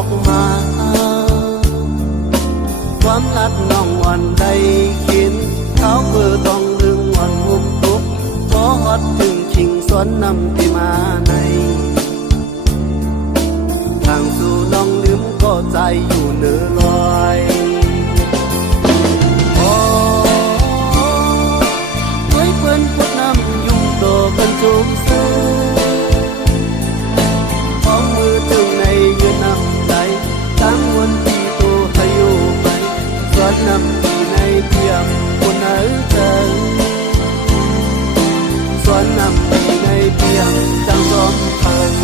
บอกมาความรักน้องวันใดขินเขาเพื่อต้องดึงวันหุบทุกขอฮอดถึงชิงสวนนำที่มาในทางสู่น้องลืมก็ใจอยู่เหนือลอยโอ้ไว้เปิ้นพุดน้ำยุ่งโตกันจุกซื้อของมือถึงในยืนนำใจตั้งวันที่ตัวให้อยู่ไปสวนนำที่ในเพียงคนหาเจอสวนนำที่ในเพียงจังสมพัน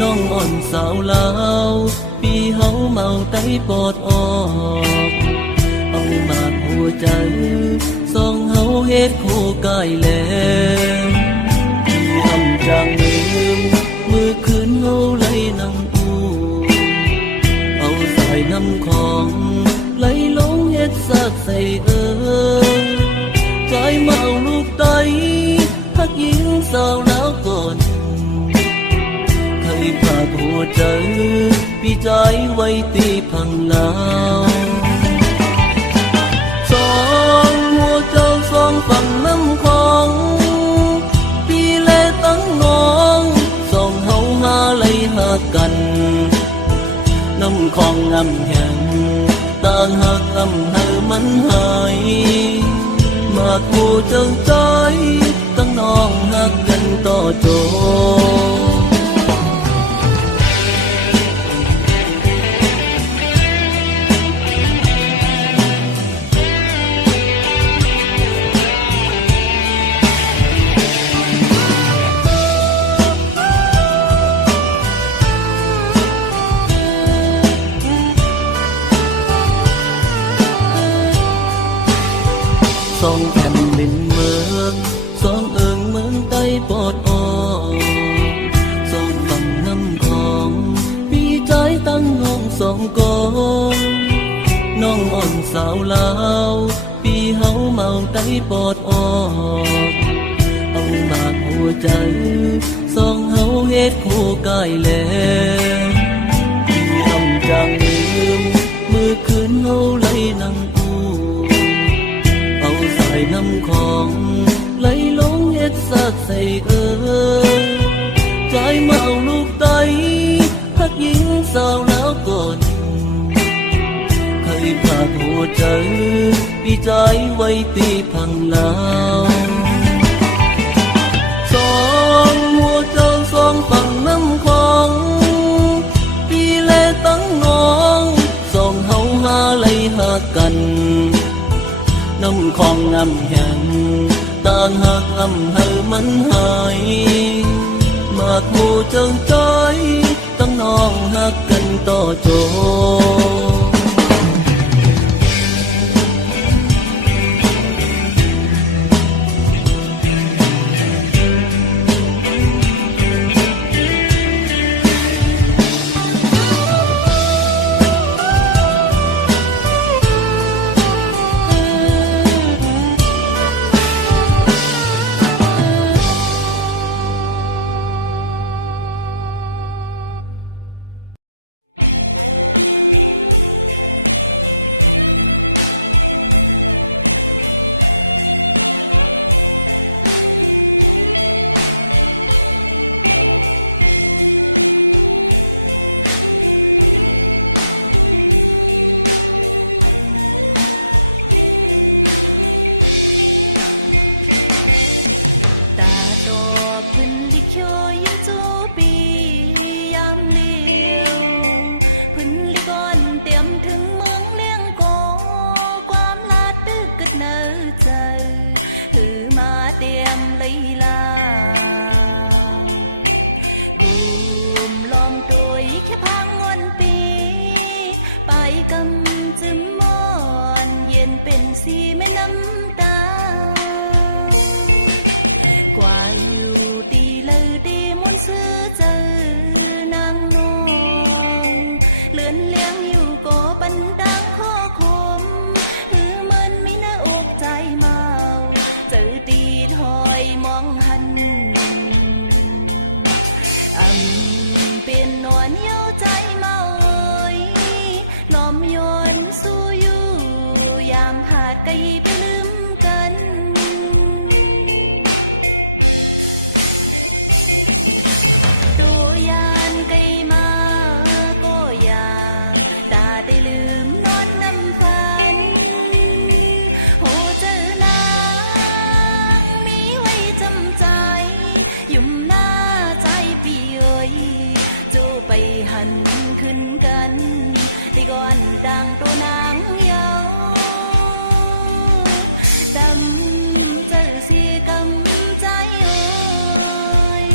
น้องอ่อนสาวลาวปีเฮาเมาไตปอดออกเอามากหัวใจส่องเฮาเฮ็ดโคกายแลที่อำจังลืมมือคืนเฮาไหลน้ำอูเอาสายน้ำของไหลลงเฮ็ดซากใส่ใจเมาลูกไตหักหญิงสาวแล้วก่อนเคยพาดหัวใจพี่ใจไว้ตีพังลาวสองหัวเจ้าสองฝั่งน้ำของพี่และตั้งน้องสองเฮาหาไหลหากันน้ำของงำแห่งต่างหักอำให้มันหายมาคู่เจ้าใจตั้งน้องหักกันต่อโจสองแผ่นดินเมืองสองเอิงเมืองใต้ปอดออกสองฝั่งน้ำของปีใจตั้งน้องสองกองน้องอ่อนสาวลาวปีเฮาเมาไต้ปอดออกเอามากหัวใจสองเฮาเฮ็ดโคกายแลที่อำจังลืมมือคืนเฮาไหลน้ำน้ำของไหลลงเฮ็ดซากใส่ใจเมาลูกไตหักหญิงสาวแล้วก่อนเคยพาดหัวใจพี่ใจไว้ตีพังลาวสองหัวเจ้าสองฝั่งน้ำของพี่และตั้งน้องสองเฮาหาไหลหากันน้ำของงำแห่งต่างหักอำให้มันหายมากหมู่เจ้าใจตั้งน้องหักกันต่อโจพึ่นลิเขียวยิ้มจูปียามเลี้ยวพึ่นลิก่อนเตรียมถึงเมืองเลี้ยงโกความลาดตึกกึดเนื้อใจหือมาเตรียมเลยลากุมล้อมตัวแค่พังวันปีไปกำจึมมอนเย็นเป็นสีแม่น้ำตากว่าอยู่ดีเลยดีมุนซื้อเจอนางนองเลื่อนเลี้ยงอยู่ก็บันดังข้อคมหือมันไม่น่าอกใจเมาเจอตีถอยมองหันเป็นนวลเย้าใจเมาเอ้ยล้อมโยนสู้อยู่ยามผาดไกลไปลืมกันตัวยานไกลมาก็อยากตาได้ลืมนอนน้ำฝันโหเจอนางมีไว้จำใจยุ่มหน้าใจปีเอ้ยจูไปหันขึ้นกันที่ก่อนดังตัวนางเยาดำเจอสีกำใจเอ้ย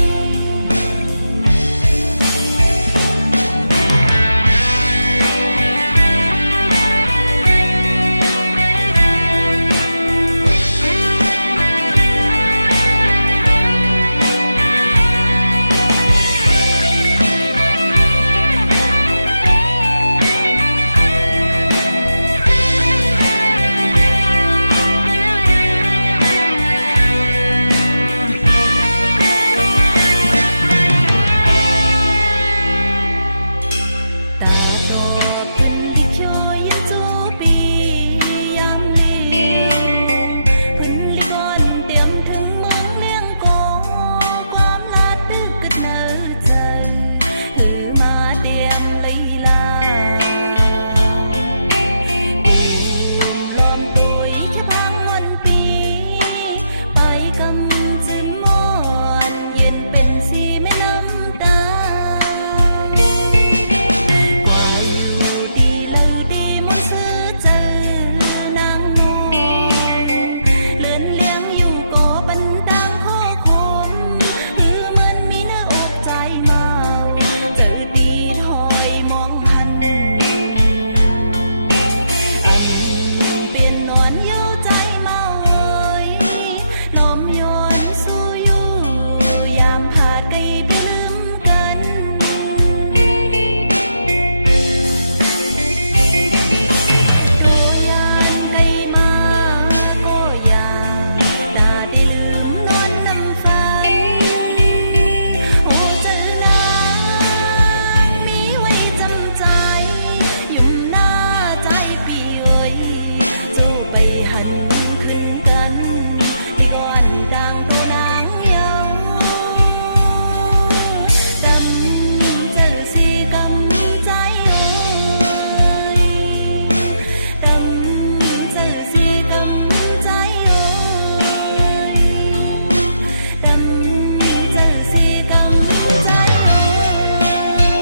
ตาตอบพื้นลิเขียวยันจูปียามเลี้ยวพื้นลิก่อนเตรียมถึงเมืองเลี้ยงโกความลาดตึกกึดเนอใจหือมาเตรียมลีลากุมล้อมตุยแค่พังวันปีไปกำจืมมอนเย็นเป็นสีแม่น้ำตากว่าอยู่ดีเลยดีมนต์ซื้อเจอนางนองเลื่อนเลี้ยงอยู่ก็ปันตังข้อคมคือเหมือนมีเนื้ออกใจเมาเจอตีถอยมองหันเปลี่ยนนอนอยู่ใจเมาเอ้ยลมโยนสู้อยู่ยามผาดไกลไปลืมกันตัวยานไกลมาก็อยากตาได้ลืมนอนน้ำฝันโอ้เจอนางมีไว้จำใจยุ่มหน้าใจพี่เอ้ยจูไปหันขึ้นกันดีก่อนต่างตัวนางเยาดำเจอสีกำใจเอ้ยดำเจอสีกำใจเอ้ยดำเจอสีกำใจเอ้ย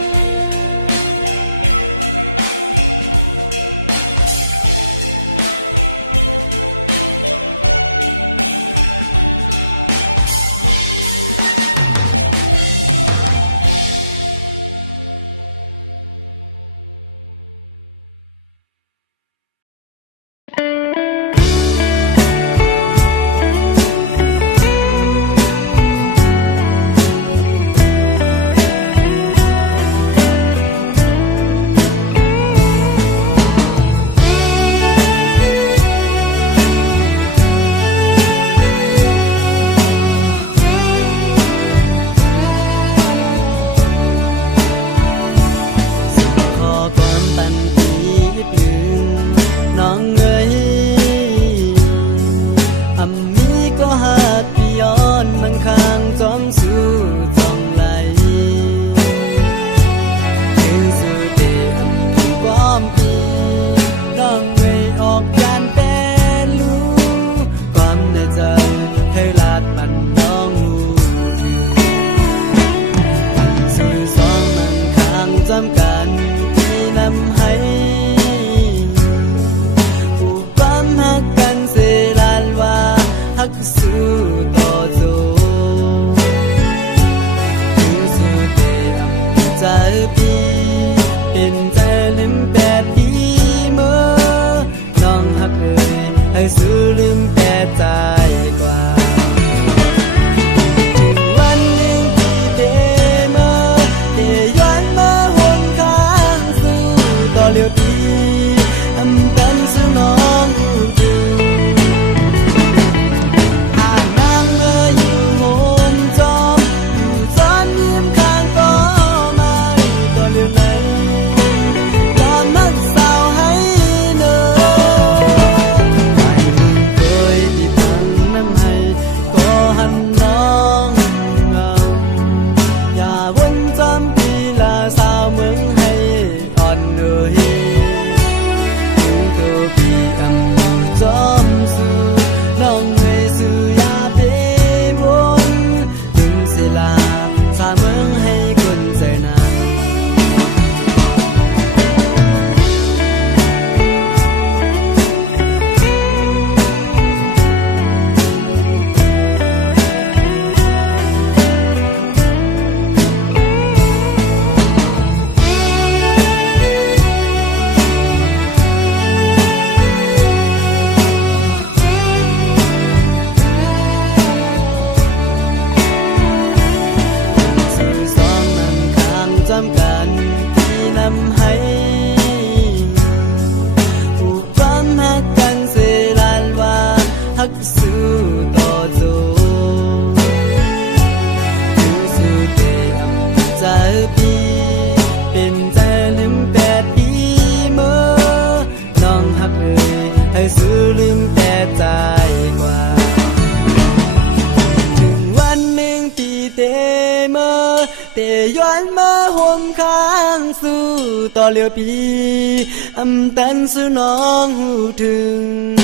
tề doan mơ hôm khang su to liều pi âm tân su nong hù trừng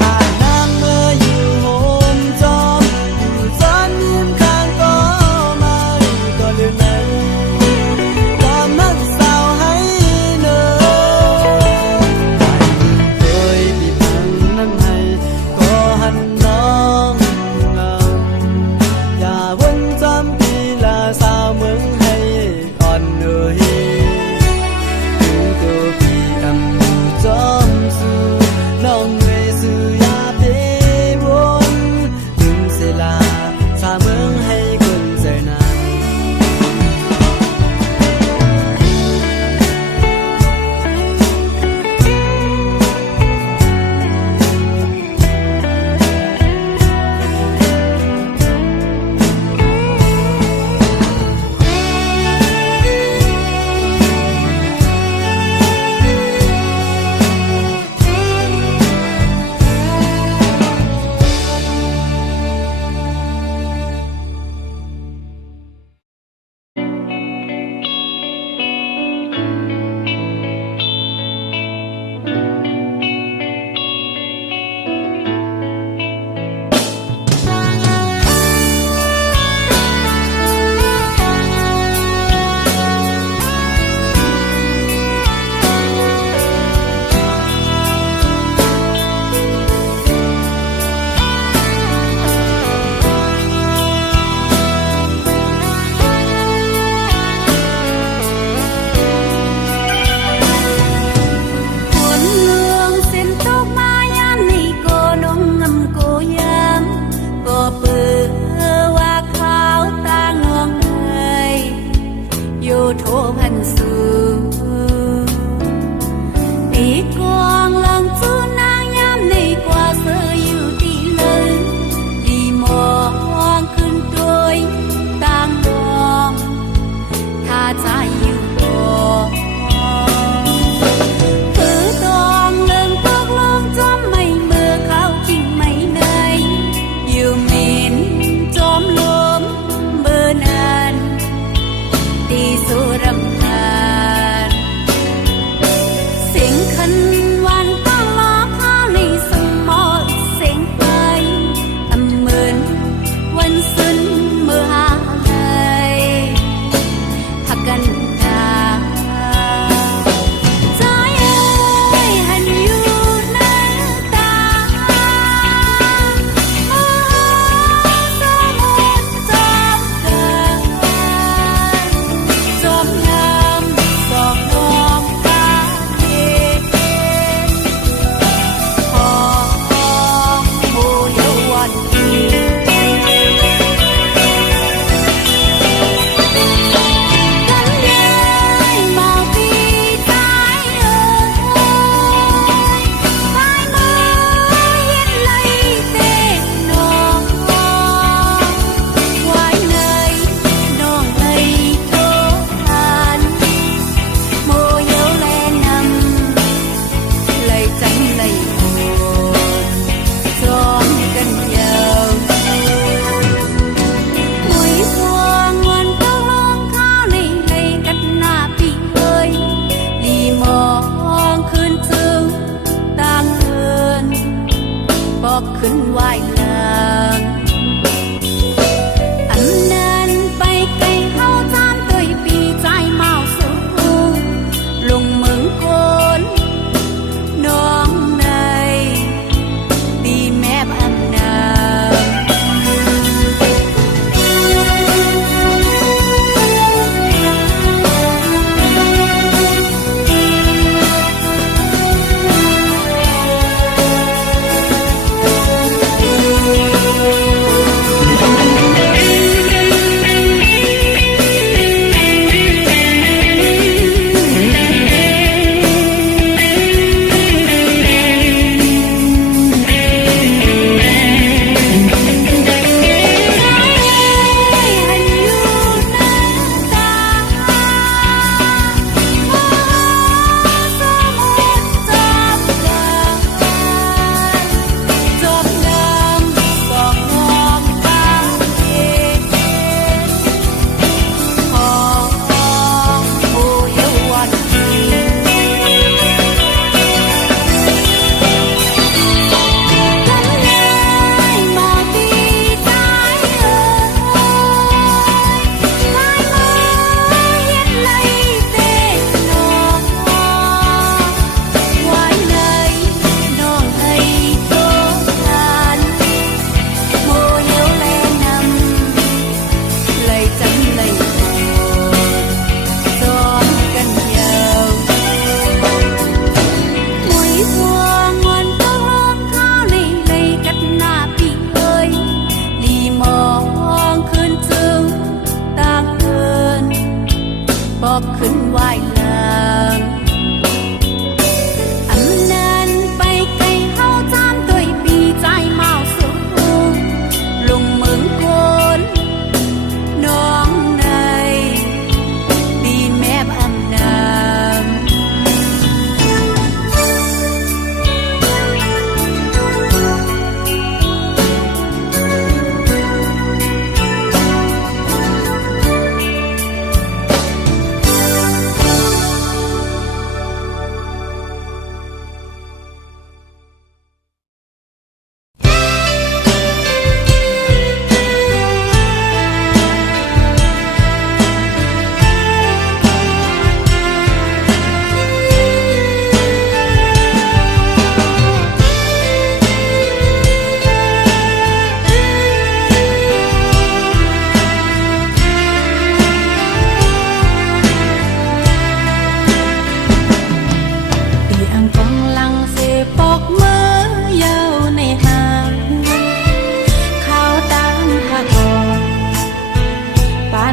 hà nang mơอยู่โฮมจอมอยู่ซ้อนยิ้มข้างก็ไม่ก็เลือนไหนความรักสาวให้เนอเคยที่พังนั้นให้ก็หันน้องงามอย่าวนจำปีลาสาวเมืองให้อ่อนเหนื่อยถึงตัวพี่อำอยู่จอมสู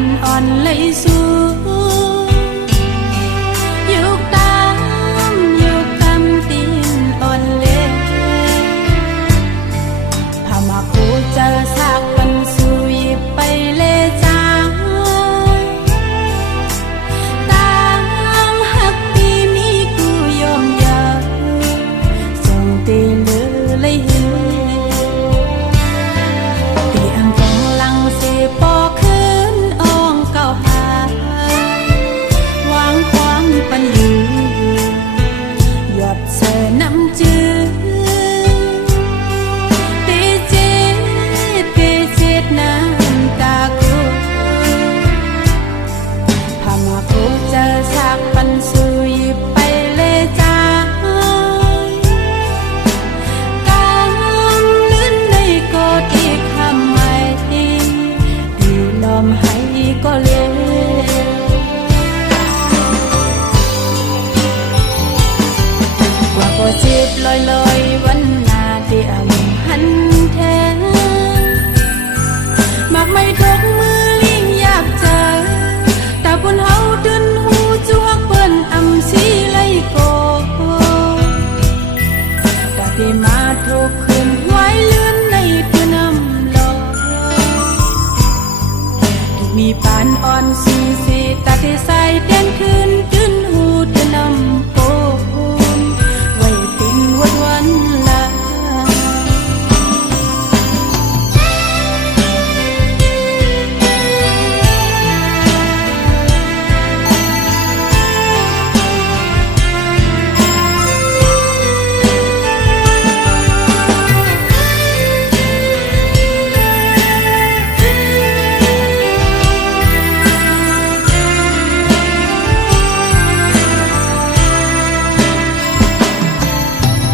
านอ่อนเลยสู้ยุกตามยุกตามตีนอ่อนเล่พามาคูเจอซากปันสู้ยิบไปเลยจ้าต่างหักปีมีกูยอมยาส่งตีลือเลยเห็นตีอังกงลังเสปอคืนอ่องเก่าหาวางความปันอยู่หยดเสน้ำจืดตีเจ็ดน้ำตากูพามากูเจอซากปันสุยไปเลยจ้ากำลื่นในกอดอีกคำไม่ดีลมให้ก็เลี้ยว่าก็จีบลอยวันหน้าที่อารมณ์หันแทนมากไม่ทกมือลิงอยากเจอแต่บนเฮาดึนหูจวกเปิ้นอำสีไลโกแต่ที่มาทุกคืนไว้ลื่นในเพื่อน้ำลอยที่มีปานอ่อนสีตัดที่ใส่เด่นคืนดึนหูเพื่อน้ำโกไว้เป็นวันลา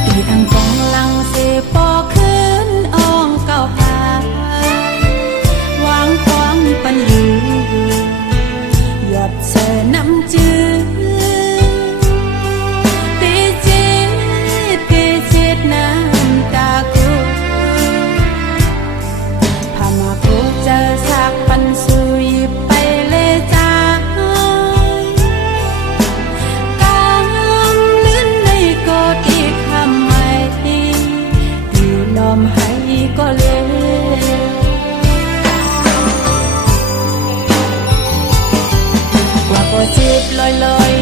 ที่อังกงลังเสปอคืนอ่องเก่าหาวางความปันอยู่หยดเสน้ำจืดตีเจ็ดน้ำตากูพามากูเจอซากปันสุยไปเลยจ้ากำลื่นในกอดอีกคำไม่ดีลมให้ก็เลี้ยว่าก็จีบลอย